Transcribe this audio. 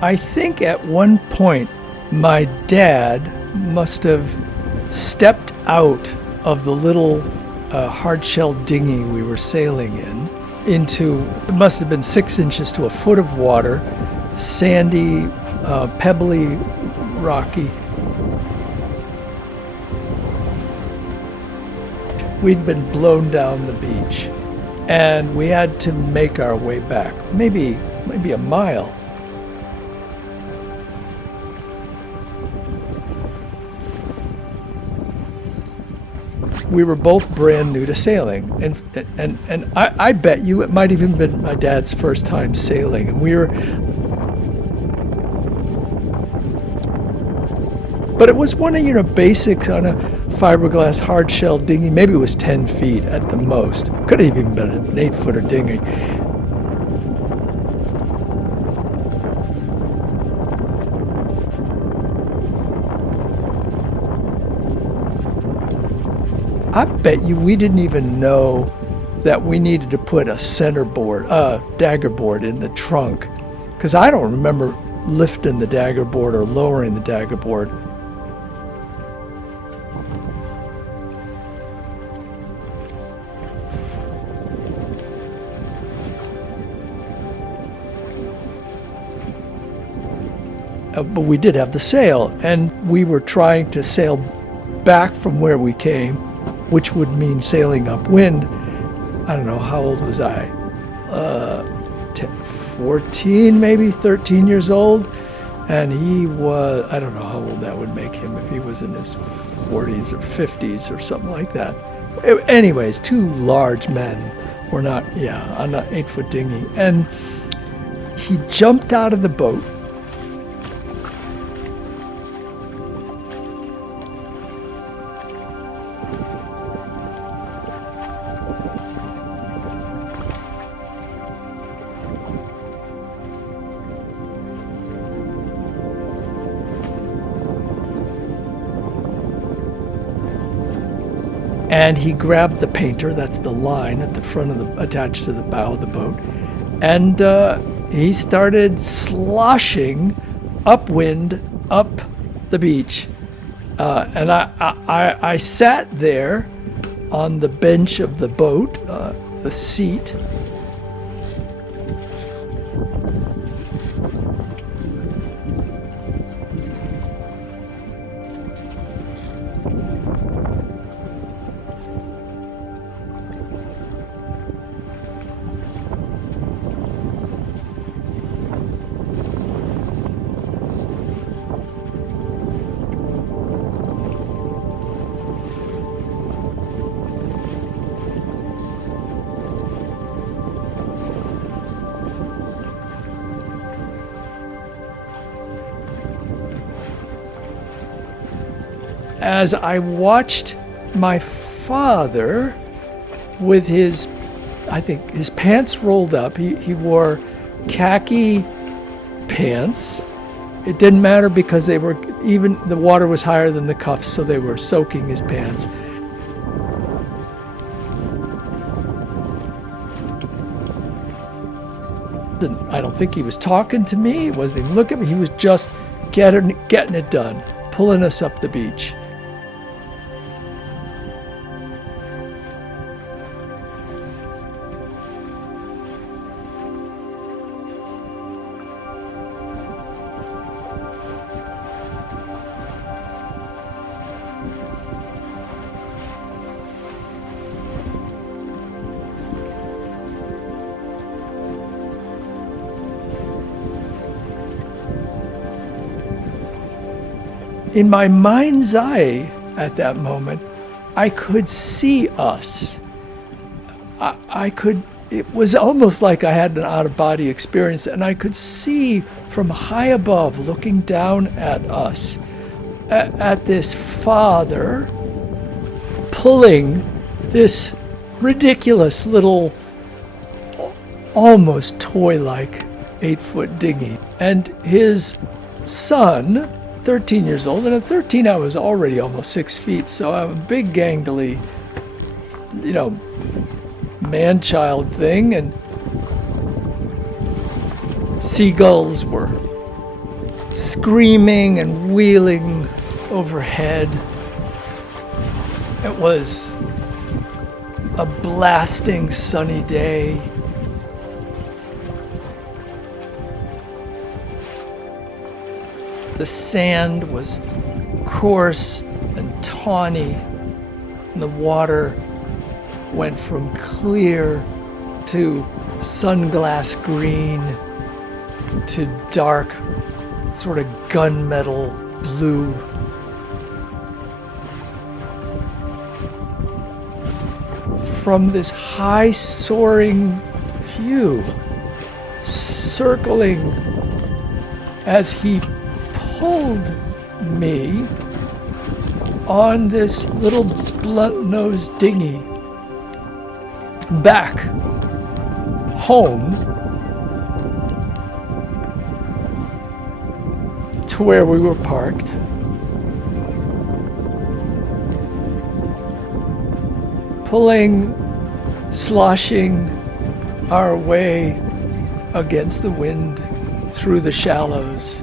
I think at one point my dad must have stepped out of the little hard-shell dinghy we were sailing in into, it must have been 6 inches to a foot of water, sandy, pebbly, rocky. We'd been blown down the beach, and we had to make our way back, maybe a mile. We were both brand new to sailing, and I bet you it might have even been my dad's first time sailing, and but it was one of, basic on a fiberglass hard shell dinghy. Maybe it was 10 feet at the most. Could have even been an 8-footer dinghy. I bet you we didn't even know that we needed to put a dagger board in the trunk, because I don't remember lifting the dagger board or lowering the dagger board. But we did have the sail, and we were trying to sail back from where we came, which would mean sailing upwind. I don't know, how old was I? 14, maybe 13 years old. And he was, I don't know how old that would make him, if he was in his 40s or 50s or something like that. Anyways, 2 large men were not, on an 8-foot dinghy. And he jumped out of the boat. And he grabbed the painter, that's the line at the front of attached to the bow of the boat, and he started sloshing upwind up the beach. And I sat there on the bench of the boat, the seat. As I watched my father with his pants rolled up. He wore khaki pants. It didn't matter because the water was higher than the cuffs, so they were soaking his pants. I don't think he was talking to me. He wasn't even looking at me. He was just getting it done, pulling us up the beach. In my mind's eye at that moment, I could see us. It was almost like I had an out-of-body experience, and I could see from high above, looking down at us, at this father pulling this ridiculous little, almost toy-like 8-foot dinghy. And his son, 13 years old, and at 13 I was already almost 6 feet, so I'm a big gangly, man-child thing, and seagulls were screaming and wheeling overhead. It was a blasting sunny day. The sand was coarse and tawny, and the water went from clear to sunglass green to dark, sort of gunmetal blue. From this high soaring view, circling as he pulled me on this little blunt-nosed dinghy back home to where we were parked. Pulling, sloshing our way against the wind through the shallows.